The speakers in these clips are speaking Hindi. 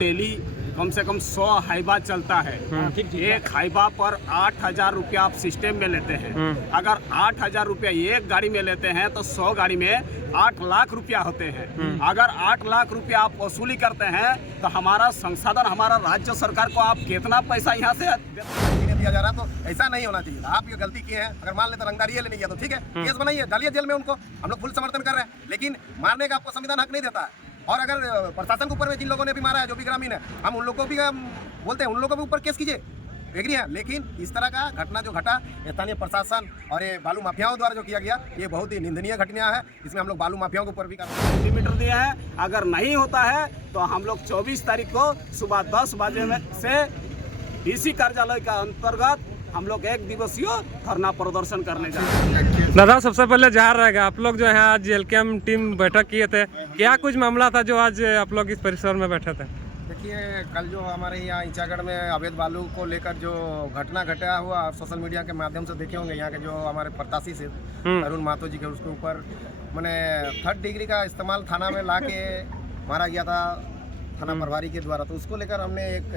डेली कम से कम 100 हाइबा चलता है। एक हाइबा पर 8,000 रुपया आप सिस्टम में लेते हैं। अगर 8,000 रुपया एक गाड़ी में लेते हैं तो 100 गाड़ी में 8 लाख रुपया होते हैं। अगर 8 लाख रुपया आप वसूली करते हैं तो हमारा संसाधन, हमारा राज्य सरकार को आप कितना पैसा यहाँ से दिया जा रहा, तो ऐसा नहीं होना चाहिए। आप ये गलती किए हैं, अगर मान लेते रंगदारी लेने गया तो ठीक है, केस बनाइए, डालिए जेल में उनको, हम लोग फुल समर्थन कर रहे हैं, लेकिन मारने का आपको संविधान हक नहीं देता है। और अगर प्रशासन के ऊपर में जिन लोगों ने भी मारा है, जो भी ग्रामीण है, हम उन लोगों को भी बोलते हैं, उन लोगों के ऊपर केस कीजिए, एग्री है। लेकिन इस तरह का घटना जो घटा स्थानीय प्रशासन और ये बालू माफियाओं द्वारा जो किया गया, ये बहुत ही निंदनीय घटना है। इसमें हम लोग बालू माफियाओं के ऊपर भी सेंटीमीटर दिया है। अगर नहीं होता है तो हम लोग 24 तारीख को सुबह 10 बजे से डीसी कार्यालय का अंतर्गत हम लोग 1 दिवसीय धरना प्रदर्शन करने जा रहे हैं। दादा, सबसे पहले जहाँ रहेगा, आप लोग जो है आज जेलकेम टीम बैठक किए थे, क्या कुछ मामला था जो आज आप लोग इस परिसर में बैठे थे? देखिए, कल जो हमारे यहाँ ईचागढ़ में अवैध बालू को लेकर जो घटना घटा हुआ, आप सोशल मीडिया के माध्यम से देखे होंगे, यहाँ के जो हमारे प्रत्याशी से अरुण महतो जी के, उसके ऊपर मैंने 3rd डिग्री का इस्तेमाल थाना में ला के मारा गया था थाना प्रभारी के द्वारा। तो उसको लेकर हमने एक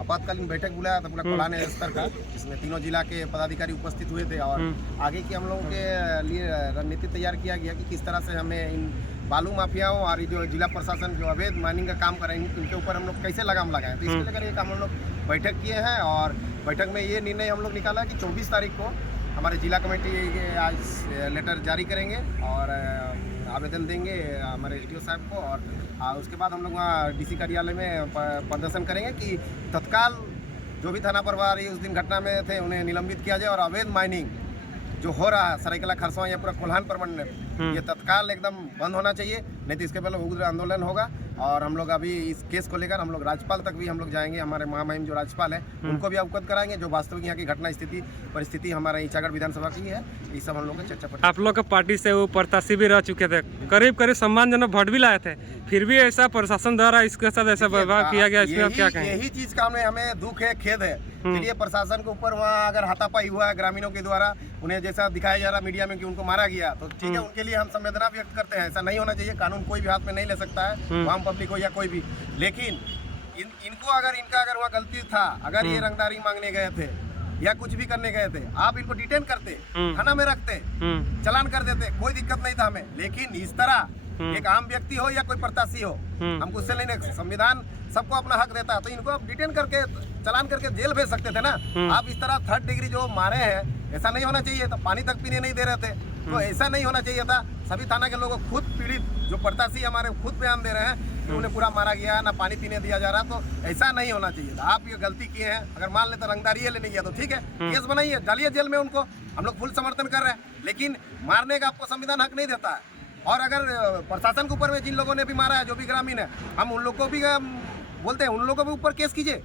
आपातकालीन बैठक बुलाया था पूरा कोल्हाने स्तर का, जिसमें तीनों जिला के पदाधिकारी उपस्थित हुए थे। और आगे की हम लोगों के लिए रणनीति तैयार किया गया कि किस तरह से हमें इन बालू माफियाओं और जो जिला प्रशासन जो अवैध माइनिंग का काम कर रहे हैं, इनके ऊपर हम लोग कैसे लगाम लगाएं। तो इसको लेकर एक हम लोग बैठक किए हैं, और बैठक में ये निर्णय हम लोग निकाला कि 24 तारीख को हमारे जिला कमेटी आज लेटर जारी करेंगे और आवेदन देंगे हमारे एसडीओ साहब को, और उसके बाद हम लोग वहाँ डीसी कार्यालय में प्रदर्शन करेंगे कि तत्काल जो भी थाना प्रभारी उस दिन घटना में थे उन्हें निलंबित किया जाए, और अवैध माइनिंग जो हो रहा है सरायकेला, खरसवां या पूरा कोल्हान प्रमंडल में, ये तत्काल एकदम बंद होना चाहिए, नहीं तो इसके पहले उग्र आंदोलन होगा। और हम लोग अभी इस केस को लेकर हम लोग राज्यपाल तक भी हम लोग जाएंगे, हमारे महामहिम जो राज्यपाल है उनको भी अवगत कराएंगे, जो वास्तविक यहाँ की घटना स्थिति परिस्थिति हमारे ईचागढ़ विधानसभा की है, ये सब हम लोग का चर्चा पर। आप लोग के पार्टी से वो प्रत्याशी भी रह चुके थे, करीब करीब सम्मानजनक वोट भी लाए थे, फिर भी ऐसा प्रशासन द्वारा इसके साथ ऐसा व्यवहार किया गया, इसमें आप क्या कहें? यही चीज का हमें दुख है, खेद है। चलिए, प्रशासन के ऊपर वहाँ अगर हाथापाई हुआ है ग्रामीणों के द्वारा, उन्हें जैसा दिखाया जा रहा मीडिया में कि उनको मारा गया, तो ठीक है, उनके लिए हम संवेदना व्यक्त करते हैं। ऐसा नहीं होना चाहिए, कानून कोई भी हाथ में नहीं ले सकता है, आम पब्लिक हो या कोई भी। लेकिन इनको अगर वह गलती था, अगर ये रंगदारी मांगने गए थे या कुछ भी करने गए थे, आप इनको डिटेन करते, थाना में रखते, चालान कर देते, कोई दिक्कत नहीं था हमें। लेकिन इस तरह एक आम व्यक्ति हो या कोई प्रत्याशी हो, हम उससे नहीं, संविधान सबको अपना हक देता है, तो इनको आप डिटेन करके चालान करके जेल भेज सकते थे ना। आप इस तरह 3rd डिग्री जो मारे हैं, ऐसा नहीं होना चाहिए था। पानी तक पीने नहीं दे रहे थे, तो ऐसा नहीं होना चाहिए था। सभी थाना के लोगों खुद पीड़ित जो प्रत्याशी हमारे खुद बयान दे रहे हैं कि उन्हें पूरा मारा गया, ना पानी पीने दिया जा रहा, तो ऐसा नहीं होना चाहिए था। आप ये गलती किए हैं, अगर मान लेते रंगदारी लेने गया तो ठीक है, केस बनाइए, डालिए जेल में उनको, हम लोग फुल समर्थन कर रहे हैं, लेकिन मारने का आपको संविधान हक नहीं देता है। और अगर प्रशासन के ऊपर में जिन लोगों ने भी मारा है, जो भी ग्रामीण है, हम उन लोगों को भी बोलते हैं, उन लोगों के ऊपर केस कीजिए,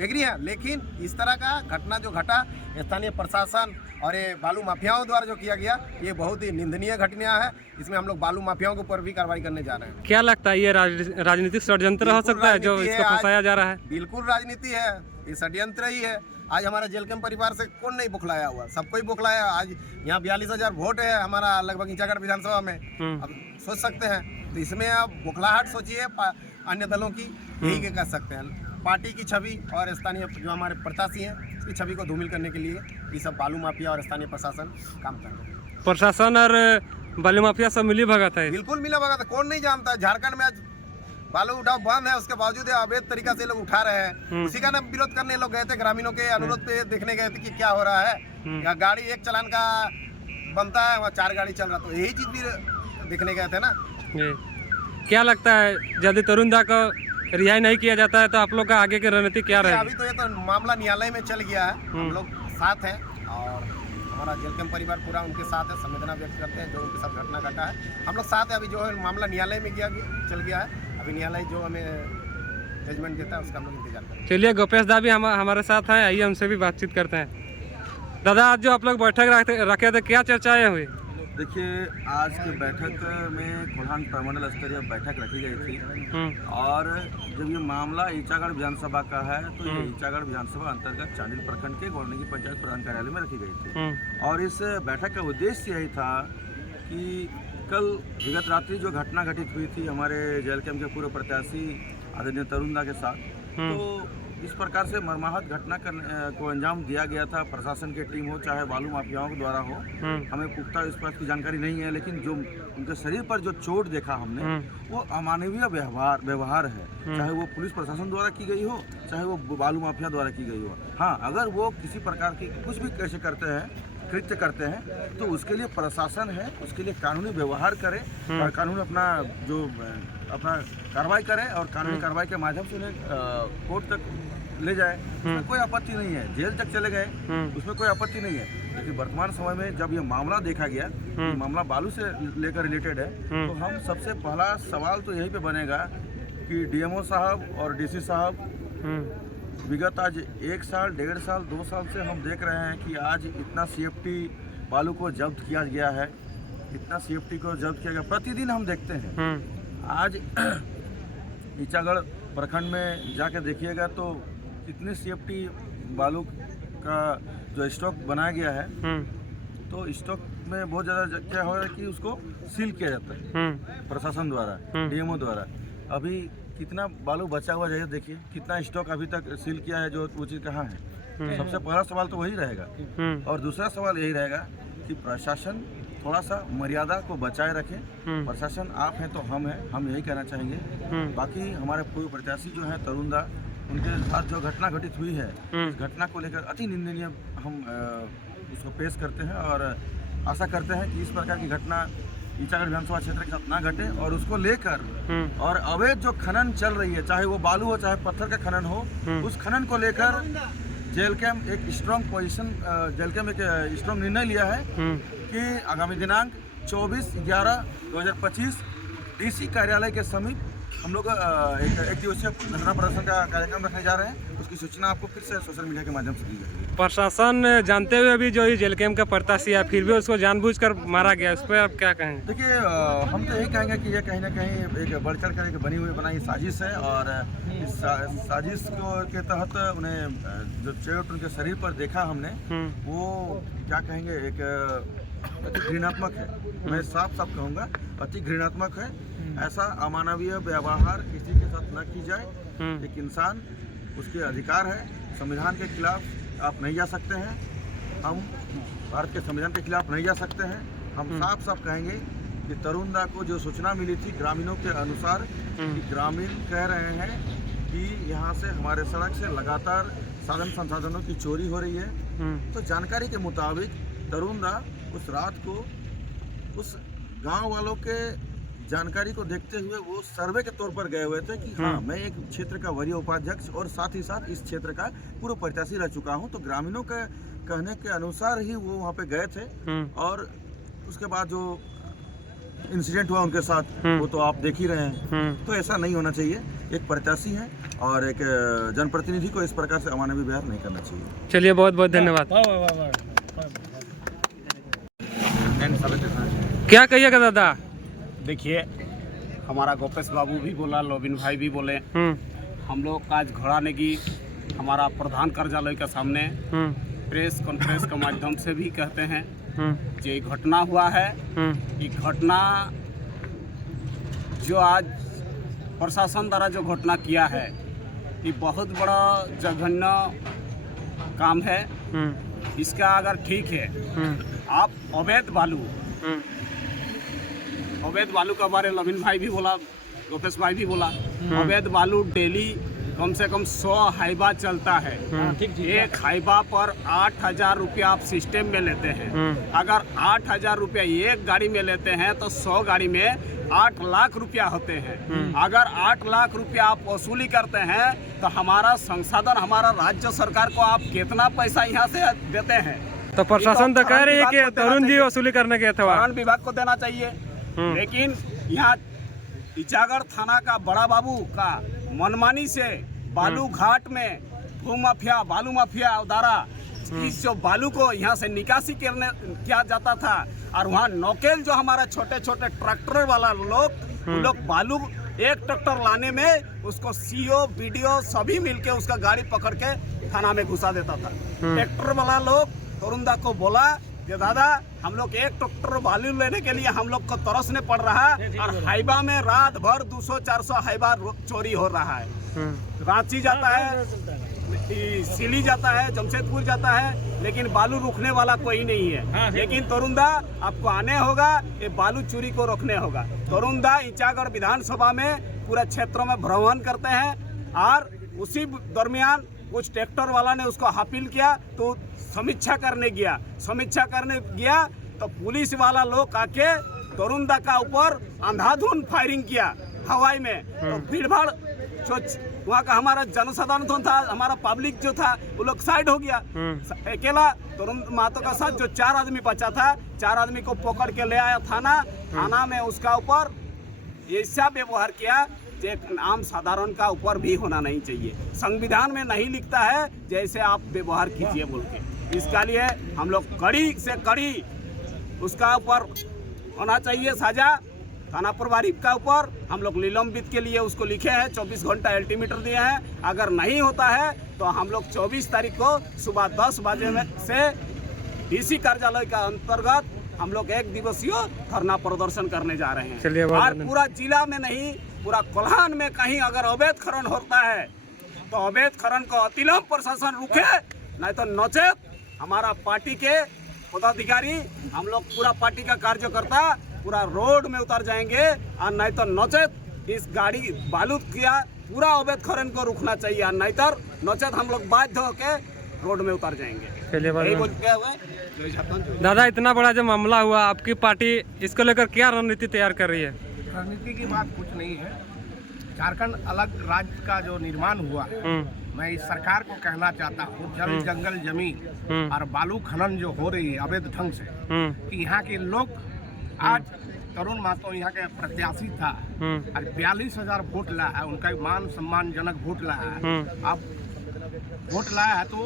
एग्री है। लेकिन इस तरह का घटना जो घटा स्थानीय प्रशासन और ये बालू माफियाओं द्वारा जो किया गया, ये बहुत ही निंदनीय घटना है। इसमें हम लोग बालू माफियाओं के ऊपर भी कार्रवाई करने जा रहे हैं। क्या लगता है, ये राजनीतिक षड्यंत्र हो सकता है जो इसको फंसाया जा रहा है? बिल्कुल राजनीति है, ये षड्यंत्र ही है। आज हमारे जेलकेम परिवार से कौन नहीं बुखलाया हुआ, सबको ही बुखलाया। आज यहाँ 42,000 वोट है हमारा लगभग ईचागढ़ विधानसभा में, अब सोच सकते हैं। तो इसमें आप बुखलाहट सोचिए अन्य दलों की, यही कह सकते हैं। पार्टी की छवि और स्थानीय जो हमारे प्रत्याशी हैं, उसकी छवि को धूमिल करने के लिए ये सब बालू माफिया और स्थानीय प्रशासन काम कर रहे हैं। प्रशासन और बालू माफिया सब मिली भगत है? बिल्कुल मिला भगत है, कौन नहीं जानता है। झारखंड में आज बालू उठाव बंद है, उसके बावजूद अवैध तरीका से लोग उठा रहे हैं। उसी का ना विरोध करने लोग गए थे, ग्रामीणों के अनुरोध पे देखने गए थे कि क्या हो रहा है। या गाड़ी एक चालान का बनता है, वहाँ 4 गाड़ी चल रहा, तो यही चीज भी देखने गए थे ना। क्या लगता है, यदि तरुण दा को रिहाई नहीं किया जाता है तो आप लोग का आगे की रणनीति क्या रहेगी? अभी तो ये तो मामला न्यायालय में चल गया है, हम लोग साथ हैं और हमारा जेलकेम परिवार पूरा उनके साथ है, संवेदना व्यक्त करते हैं जो उनके साथ घटना घटा है। हम लोग साथ है। अभी जो है मामला न्यायालय में चल गया है, अभी न्यायालय जो हमें जजमेंट देता है उसका हम लोग इंतजार करें। चलिए, गोपेश दा भी हमारे साथ हैं, आइए उनसे भी बातचीत करते हैं। दादा, आज जो आप लोग बैठक रखे थे, क्या चर्चाएं हुई? देखिए, आज की बैठक में कोल्हान प्रमंडल स्तरीय बैठक रखी गई थी, और जब ये मामला ईचागढ़ विधानसभा का है, तो ये ईचागढ़ विधानसभा अंतर्गत चांडिल प्रखंड के गोरनी की पंचायत प्रधान कार्यालय में रखी गई थी। और इस बैठक का उद्देश्य यही था कि कल विगत रात्रि जो घटना घटित हुई थी, हमारे जेलकेम के पूर्व प्रत्याशी आदरणीय तरुणदा के साथ। तो इस प्रकार से मर्माहत घटना को अंजाम दिया गया था। प्रशासन की टीम हो चाहे बालू माफियाओं के द्वारा हो, हमें पुख्ता इस बात की जानकारी नहीं है, लेकिन जो उनके शरीर पर जो चोट देखा हमने वो अमानवीय व्यवहार है। चाहे वो पुलिस प्रशासन द्वारा की गई हो, चाहे वो बालू माफिया द्वारा की गई हो। हाँ, अगर वो किसी प्रकार की कुछ भी कैसे करते हैं, कृत्य करते हैं, तो उसके लिए प्रशासन है, उसके लिए कानूनी व्यवहार करे और कानून अपना कार्रवाई करे और कानूनी कार्रवाई के माध्यम से उन्हें कोर्ट तक ले जाए। उसमें कोई आपत्ति नहीं है, जेल तक चले गए उसमें कोई आपत्ति नहीं है। लेकिन वर्तमान समय में जब ये मामला देखा गया, ये मामला बालू से लेकर रिलेटेड है, तो हम सबसे पहला सवाल तो यही पे बनेगा कि डीएमओ साहब और डीसी साहब विगत आज 1 साल, 1.5 साल, 2 साल से हम देख रहे हैं कि आज इतना सीएफटी बालू को जब्त किया गया है, इतना सीएफटी को जब्त किया गया, प्रतिदिन हम देखते हैं। आज ईचागढ़ प्रखंड में जाके देखिएगा तो कितने सीएफटी बालू का जो स्टॉक बनाया गया है, तो स्टॉक में बहुत ज़्यादा क्या हो रहा है कि उसको सील किया जाता है प्रशासन द्वारा, डीएमओ द्वारा। अभी कितना बालू बचा हुआ है देखिए, कितना स्टॉक अभी तक सील किया है, जो वो चीज़ कहाँ है। सबसे पहला सवाल तो वही रहेगा। और दूसरा सवाल यही रहेगा कि प्रशासन थोड़ा सा मर्यादा को बचाए रखें। प्रशासन आप हैं तो हम हैं, हम यही कहना चाहेंगे। बाकी हमारे पूर्व प्रत्याशी जो हैं तरुणदा, उनके साथ जो घटना घटित हुई है, इस घटना को लेकर अति निंदनीय हम उसको पेश करते हैं और आशा करते हैं कि इस प्रकार की घटना ईचागढ़ विधानसभा क्षेत्र के साथ ना घटे। और उसको लेकर और अवैध जो खनन चल रही है, चाहे वो बालू हो चाहे पत्थर का खनन हो, उस खनन को लेकर जेल कैम्प एक स्ट्रॉन्ग पोजीशन, जेल कैम्प एक स्ट्रॉन्ग निर्णय लिया है कि आगामी दिनांक 24/11/2025 डीसी कार्यालय के समीप हम लोग एक दिवसीय धरना प्रदर्शन का कार्यक्रम रखने जा रहे हैं। उसकी सूचना आपको फिर से सोशल मीडिया के माध्यम से दी जाएगी। प्रशासन जानते हुए भी जो ये जेल कैम्प का प्रत्याशी है, फिर भी उसको जानबूझकर मारा गया, उस पर आप क्या कहेंगे? देखिए, हम तो यही कहेंगे कि ये कहीं ना कहीं एक बढ़ चढ़ कर एक बनाई साजिश है और इस साजिश के तहत उन्हें जो चोट उनके शरीर पर देखा हमने, वो क्या कहेंगे, एक अति घृणात्मक है। मैं साफ कहूँगा, अति घृणात्मक है। ऐसा अमानवीय व्यवहार किसी के साथ न की जाए। एक इंसान, उसके अधिकार है, संविधान के खिलाफ आप नहीं जा सकते हैं, हम भारत के संविधान के खिलाफ नहीं जा सकते हैं। हम साफ कहेंगे कि तरुणदा को जो सूचना मिली थी ग्रामीणों के अनुसार, कि ग्रामीण कह रहे हैं कि यहाँ से हमारे सड़क से लगातार साधन संसाधनों की चोरी हो रही है। तो जानकारी के मुताबिक तरुणदा उस रात को उस गांव वालों के जानकारी को देखते हुए वो सर्वे के तौर पर गए हुए थे कि हाँ, मैं एक क्षेत्र का वरीय उपाध्यक्ष और साथ ही साथ इस क्षेत्र का पूर्व प्रत्याशी रह चुका हूं। तो ग्रामीणों के कहने के अनुसार ही वो वहां पे गए थे। और उसके बाद जो इंसिडेंट हुआ उनके साथ, वो तो आप देख ही रहे हैं। तो ऐसा नहीं होना चाहिए। एक प्रत्याशी है और एक जनप्रतिनिधि को इस प्रकार से अमानवीय व्यवहार नहीं करना चाहिए। चलिए, बहुत बहुत धन्यवाद। क्या कहिएगा दादा? देखिए, हमारा गोपेश बाबू भी बोला, लोबिन भाई भी बोले, हम लोग आज घोड़ानेगी हमारा प्रधान कार्यालय के सामने प्रेस कॉन्फ्रेंस के माध्यम से भी कहते हैं जो ये घटना हुआ है, ये घटना जो आज प्रशासन द्वारा जो घटना किया है, ये बहुत बड़ा जघन्य काम है। इसका अगर ठीक है, आप अवैध बालू के बारे लविन भाई भी बोला, गोपेश भाई भी बोला, अवैध बालू डेली कम से कम 100 हाईबा चलता है। एक हाईबा पर 8,000 रुपया आप सिस्टम में लेते हैं। अगर 8,000 रुपया एक गाड़ी में लेते हैं तो 100 गाड़ी में 8 लाख रुपया होते हैं। अगर 8 लाख रुपया आप वसूली करते हैं तो हमारा संसाधन, हमारा राज्य सरकार को आप कितना पैसा यहाँ से देते हैं? तो प्रशासन तो कह रही है कि तरुण जी वसूली करने के अथवा वन विभाग को देना चाहिए। लेकिन यहाँ ईचागढ़ थाना का बड़ा बाबू का मनमानी से बालू घाट में बालू माफिया द्वारा इस जो बालू को यहाँ से निकासी किया जाता था, और वहाँ नोकेल जो हमारा छोटे छोटे ट्रैक्टर वाला लोग बालू एक ट्रैक्टर लाने में उसको सीओ बीडीओ सभी मिलके उसका गाड़ी पकड़ के थाना में घुसा देता था। ट्रैक्टर वाला लोग तरुणदा को बोला ये दादा हम लोग एक ट्रैक्टर बालू लेने के लिए हम लोग को तरसने पड़ रहा है और हाईवा में रात भर 200-400 हाईवा चोरी हो रहा है। रांची जाता है, सिली जाता है, जमशेदपुर जाता है, लेकिन बालू रोकने वाला कोई नहीं है। लेकिन तरुणदा आपको आने होगा, ये बालू चोरी को रोकने होगा। तरुणदा ईचागढ़ विधानसभा में पूरा क्षेत्रों में भ्रमण करते हैं और उसी दरमियान कुछ ट्रैक्टर वाला ने उसको अपील किया तो समीक्षा करने गया तो पुलिस वाला लोग आके तरुणदा का ऊपर अंधाधुंध फायरिंग किया हवाई में। तो भीड़ भाड़ वहाँ का हमारा जनसाधारण था, हमारा पब्लिक जो था वो लोग साइड हो गया। अकेला तरुण महतो का साथ जो 4 आदमी बचा था, 4 आदमी को पकड़ के ले आया थाना में उसका ऊपर ऐसा व्यवहार किया जो आम साधारण का ऊपर भी होना नहीं चाहिए। संविधान में नहीं लिखता है जैसे आप व्यवहार कीजिए बोल के। इसका लिए हम लोग कड़ी से कड़ी उसका ऊपर होना चाहिए सजा। थाना प्रभारी का ऊपर हम लोग निलंबित के लिए उसको लिखे हैं, 24 घंटा अल्टीमेटर दिए हैं। अगर नहीं होता है तो हम लोग 24 तारीख को सुबह 10 बजे में से डीसी कार्यालय का अंतर्गत हम लोग 1 दिवसीय धरना प्रदर्शन करने जा रहे हैं। और पूरा जिला में नहीं, पूरा कोल्हान में कहीं अगर अवैध खनन होता है तो अवैध खनन को अतिलंब प्रशासन रुके, नहीं तो नचेत हमारा पार्टी के पदाधिकारी, हम लोग पूरा पार्टी का कार्यकर्ता पूरा रोड में उतर जाएंगे। और नहीं तो नचेत इस गाड़ी बालू किया पूरा अवैध खनन को रुकना चाहिए, और नहीं तो नचेत हम लोग बाध्य होकर रोड में उतर जाएंगे। दादा, इतना बड़ा जो मामला हुआ, आपकी पार्टी इसको लेकर क्या रणनीति तैयार कर रही है? रणनीति की बात कुछ नहीं है। झारखंड अलग राज्य का जो निर्माण हुआ, मैं इस सरकार को कहना चाहता हूँ, जल जंगल जमीन और बालू खनन जो हो रही है अवैध ढंग से, कि यहाँ के लोग आज तरुण महतो यहाँ के प्रत्याशी था और 42,000 वोट लाया है, उनका मान सम्मानजनक वोट लाया है। अब वोट लाया है तो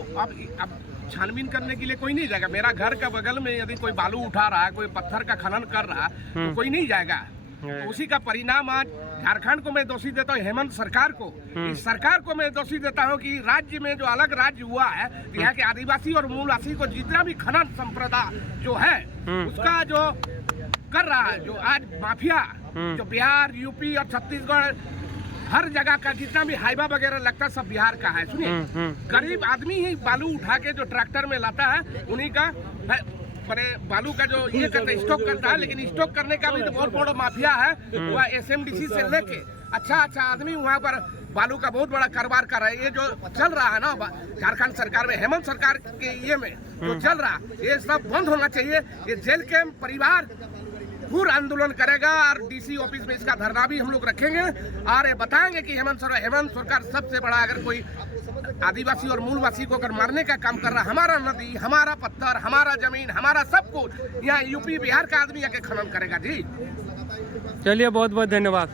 अब छानबीन करने के लिए कोई नहीं जाएगा। मेरा घर का बगल में यदि कोई बालू उठा रहा है, कोई पत्थर का खनन कर रहा है तो कोई नहीं जाएगा। तो उसी का परिणाम आज झारखंड को मैं दोषी देता हूँ, हेमंत सरकार को। इस सरकार को मैं दोषी देता हूँ कि राज्य में जो अलग राज्य हुआ है, यहाँ के आदिवासी और मूलवासी को जितना भी खनन संप्रदाय जो है उसका जो कर रहा है, जो आज माफिया जो बिहार, यूपी और छत्तीसगढ़ हर जगह का जितना भी हाईवा वगैरह लगता है सब बिहार का है। सुनिए, गरीब आदमी ही बालू उठा के जो ट्रैक्टर में लाता है, उन्हीं का बालू का जो ये करता है, स्टॉक करता है। लेकिन स्टॉक करने का भी तो बहुत बड़ा माफिया है। वह SMDC से लेके अच्छा आदमी वहाँ पर बालू का बहुत बड़ा कारोबार कर रहा है। ये जो चल रहा है ना झारखंड सरकार में, हेमंत सरकार के ये में जो चल रहा, ये सब बंद होना चाहिए। ये जेल के परिवार पूरा आंदोलन करेगा और DC ऑफिस में इसका धरना भी हम लोग रखेंगे और ये बताएंगे कि हेमंत सरकार सबसे बड़ा अगर कोई आदिवासी और मूलवासी को अगर मारने का काम कर रहा, हमारा नदी, हमारा पत्थर, हमारा जमीन, हमारा सब कुछ यहाँ यूपी बिहार का आदमी आके खनन करेगा। जी चलिए, बहुत बहुत धन्यवाद।